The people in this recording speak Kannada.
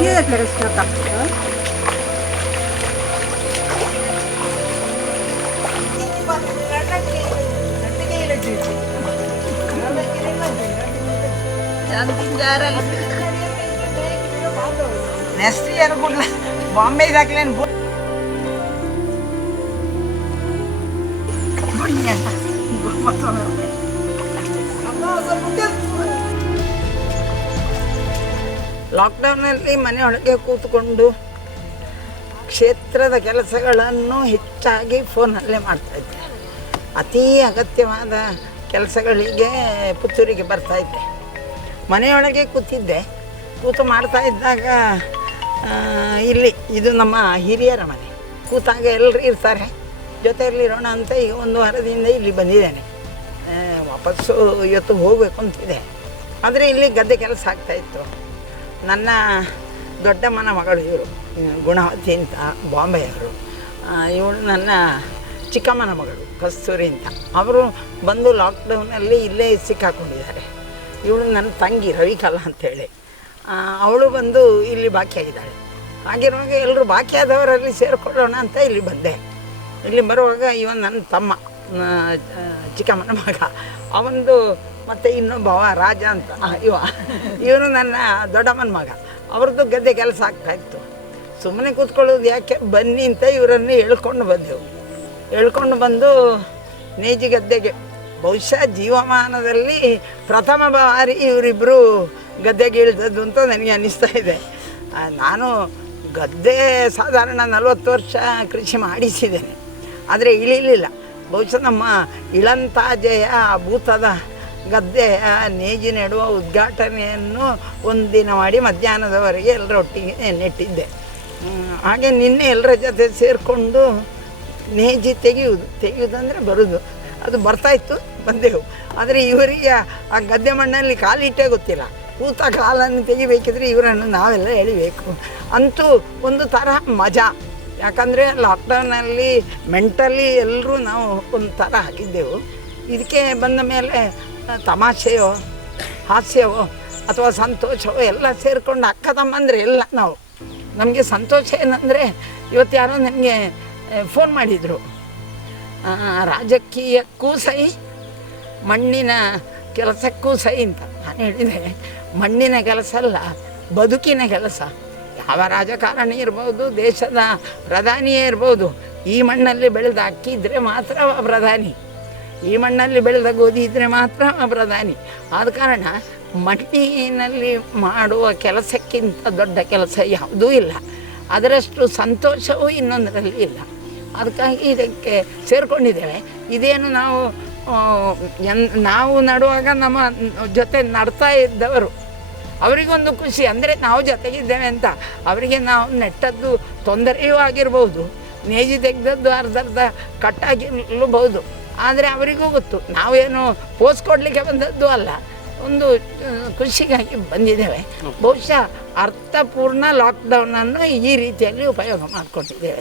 Dia terus kata. Next year good Bombay daklen good. ಲಾಕ್ಡೌನಲ್ಲಿ ಮನೆಯೊಳಗೆ ಕೂತ್ಕೊಂಡು ಕ್ಷೇತ್ರದ ಕೆಲಸಗಳನ್ನು ಹೆಚ್ಚಾಗಿ ಫೋನಲ್ಲೇ ಮಾಡ್ತಾಯಿದ್ದೆ. ಅತೀ ಅಗತ್ಯವಾದ ಕೆಲಸಗಳಿಗೆ ಪುತ್ತೂರಿಗೆ ಬರ್ತಾಯಿದ್ದೆ. ಮನೆಯೊಳಗೆ ಕೂತು ಮಾಡ್ತಾ ಇದ್ದಾಗ ಇಲ್ಲಿ ಇದು ನಮ್ಮ ಹಿರಿಯರ ಮನೆ. ಕೂತಾಗ ಎಲ್ಲರೂ ಇರ್ತಾರೆ, ಜೊತೆಯಲ್ಲಿರೋಣ ಅಂತ ಈಗ 1 ವಾರದಿಂದ ಇಲ್ಲಿ ಬಂದಿದ್ದೇನೆ. ವಾಪಸ್ಸು ಇವತ್ತು ಹೋಗಬೇಕು ಅಂತಿದೆ. ಆದರೆ ಇಲ್ಲಿ ಗದ್ದೆ ಕೆಲಸ ಆಗ್ತಾಯಿತ್ತು. ನನ್ನ ದೊಡ್ಡಮ್ಮನ ಮಗಳು ಇವರು ಗುಣವತಿ ಅಂತ, ಬಾಂಬೆಯವರು. ಇವಳು ನನ್ನ ಚಿಕ್ಕಮ್ಮನ ಮಗಳು ಕಸ್ತೂರಿ ಅಂತ. ಅವರು ಬಂದು ಲಾಕ್ಡೌನಲ್ಲಿ ಇಲ್ಲೇ ಸಿಕ್ಕಾಕೊಂಡಿದ್ದಾರೆ. ಇವಳು ನನ್ನ ತಂಗಿ ರವಿಕಲಾ ಅಂಥೇಳಿ. ಅವಳು ಬಂದು ಇಲ್ಲಿ ಬಾಕಿಯಾಗಿದ್ದಾಳೆ. ಹಾಗಿರುವಾಗ ಎಲ್ಲರೂ ಬಾಕಿಯಾದವರಲ್ಲಿ ಸೇರಿಕೊಳ್ಳೋಣ ಅಂತ ಇಲ್ಲಿ ಬಂದೆ. ಇಲ್ಲಿ ಬರುವಾಗ ಇವನು ನನ್ನ ತಮ್ಮ, ಚಿಕ್ಕಮ್ಮನ ಮಗ, ಅವನದು ಮತ್ತು ಇನ್ನೊಬ್ಬವ ರಾಜ ಅಂತ ಇವನು ನನ್ನ ದೊಡ್ಡಮ್ಮನ ಮಗ. ಅವ್ರದ್ದು ಗದ್ದೆ ಕೆಲಸ ಆಗ್ತಾಯಿತ್ತು. ಸುಮ್ಮನೆ ಕೂತ್ಕೊಳ್ಳೋದು ಯಾಕೆ, ಬನ್ನಿ ಅಂತ ಇವರನ್ನು ಎಳ್ಕೊಂಡು ಬಂದು ನೇಜಿ ಗದ್ದೆಗೆ, ಬಹುಶಃ ಜೀವಮಾನದಲ್ಲಿ ಪ್ರಥಮ ಬಾರಿ ಇವರಿಬ್ಬರು ಗದ್ದೆಗೆ ಇಳಿದದ್ದು ಅಂತ ನನಗೆ ಅನ್ನಿಸ್ತಾ ಇದೆ. ನಾನು ಗದ್ದೆ ಸಾಧಾರಣ 40 ವರ್ಷ ಕೃಷಿ ಮಾಡಿಸಿದ್ದೇನೆ, ಆದರೆ ಇಳಿಲಿಲ್ಲ. ಬಹುಶಃ ನಮ್ಮ ಇಳಂತಾಜೆಯ ಭೂತದ ಗದ್ದೆಯ ನೇಜಿ ನೆಡುವ ಉದ್ಘಾಟನೆಯನ್ನು ಒಂದಿನ ಮಾಡಿ ಮಧ್ಯಾಹ್ನದವರೆಗೆ ಎಲ್ಲರೊಟ್ಟಿಗೆ ನೆಟ್ಟಿದ್ದೆ. ಹಾಗೆ ನಿನ್ನೆ ಎಲ್ಲರ ಜೊತೆ ಸೇರಿಕೊಂಡು ನೇಜಿ ತೆಗೆಯುವುದಂದರೆ ಬರೋದು, ಅದು ಬರ್ತಾಯಿತ್ತು, ಬಂದೆವು. ಆದರೆ ಇವರಿಗೆ ಆ ಗದ್ದೆ ಮಣ್ಣಲ್ಲಿ ಕಾಲಿಟ್ಟೇ ಗೊತ್ತಿಲ್ಲ. ಕೂತ ಕಾಲನ್ನು ತೆಗಿಬೇಕಿದ್ರೆ ಇವರನ್ನು ನಾವೆಲ್ಲ ಎಳಿಬೇಕು. ಅಂತೂ ಒಂದು ತರಹ ಮಜಾ. ಯಾಕಂದರೆ ಲಾಕ್ಡೌನಲ್ಲಿ ಮೆಂಟಲಿ ಎಲ್ಲರೂ ನಾವು ಒಂದು ಥರ ಆಗಿದ್ದೆವು. ಇದಕ್ಕೆ ಬಂದ ಮೇಲೆ ತಮಾಷೆಯೋ ಹಾಸ್ಯವೋ ಅಥವಾ ಸಂತೋಷವೋ ಎಲ್ಲ ಸೇರಿಕೊಂಡು ಅಕ್ಕ ತಮ್ಮಂದರೆ ಎಲ್ಲ ನಾವು. ನಮಗೆ ಸಂತೋಷ ಏನಂದರೆ ಇವತ್ತು ಯಾರೋ ನನಗೆ ಫೋನ್ ಮಾಡಿದರು, ರಾಜಕೀಯಕ್ಕೂ ಸೈ ಮಣ್ಣಿನ ಕೆಲಸಕ್ಕೂ ಸೈ ಅಂತ. ನಾನು ಹೇಳಿದೆ, ಮಣ್ಣಿನ ಕೆಲಸ ಅಲ್ಲ, ಬದುಕಿನ ಕೆಲಸ. ಯಾವ ರಾಜಕಾರಣಿ ಇರ್ಬೋದು, ದೇಶದ ಪ್ರಧಾನಿಯೇ ಇರ್ಬೋದು, ಈ ಮಣ್ಣಲ್ಲಿ ಬೆಳೆದ ಅಕ್ಕಿ ಇದ್ದರೆ ಮಾತ್ರ ಪ್ರಧಾನಿ, ಈ ಮಣ್ಣಲ್ಲಿ ಬೆಳೆದ ಗೋಧಿ ಇದ್ದರೆ ಮಾತ್ರ ಪ್ರಧಾನಿ. ಆದ ಕಾರಣ ಮಣ್ಣಿನಲ್ಲಿ ಮಾಡುವ ಕೆಲಸಕ್ಕಿಂತ ದೊಡ್ಡ ಕೆಲಸ ಯಾವುದೂ ಇಲ್ಲ. ಅದರಷ್ಟು ಸಂತೋಷವೂ ಇನ್ನೊಂದರಲ್ಲಿ ಇಲ್ಲ. ಅದಕ್ಕಾಗಿ ಇದಕ್ಕೆ ಸೇರಿಕೊಂಡಿದ್ದೇವೆ. ಇದೇನು ನಾವು ನಡುವಾಗ ನಮ್ಮ ಜೊತೆ ನಡ್ತಾ ಇದ್ದವರು ಅವರಿಗೊಂದು ಖುಷಿ, ಅಂದರೆ ನಾವು ಜೊತೆಗಿದ್ದೇವೆ ಅಂತ. ಅವರಿಗೆ ನಾವು ನೆಟ್ಟದ್ದು ತೊಂದರೆಯೂ ಆಗಿರ್ಬೋದು, ನೇಜಿ ತೆಗೆದದ್ದು ಅರ್ಧ ಕಟ್ಟಾಗಿರಲೂಬಹುದು. ಆದರೆ ಅವರಿಗೂ ಗೊತ್ತು ನಾವೇನು ಪೋಸ್ ಕೊಡಲಿಕ್ಕೆ ಬಂದದ್ದು ಅಲ್ಲ, ಒಂದು ಖುಷಿಗಾಗಿ ಬಂದಿದ್ದೇವೆ. ಬಹುಶಃ ಅರ್ಥಪೂರ್ಣ ಲಾಕ್ಡೌನನ್ನು ಈ ರೀತಿಯಲ್ಲಿ ಉಪಯೋಗ ಮಾಡಿಕೊಂಡಿದ್ದೇವೆ.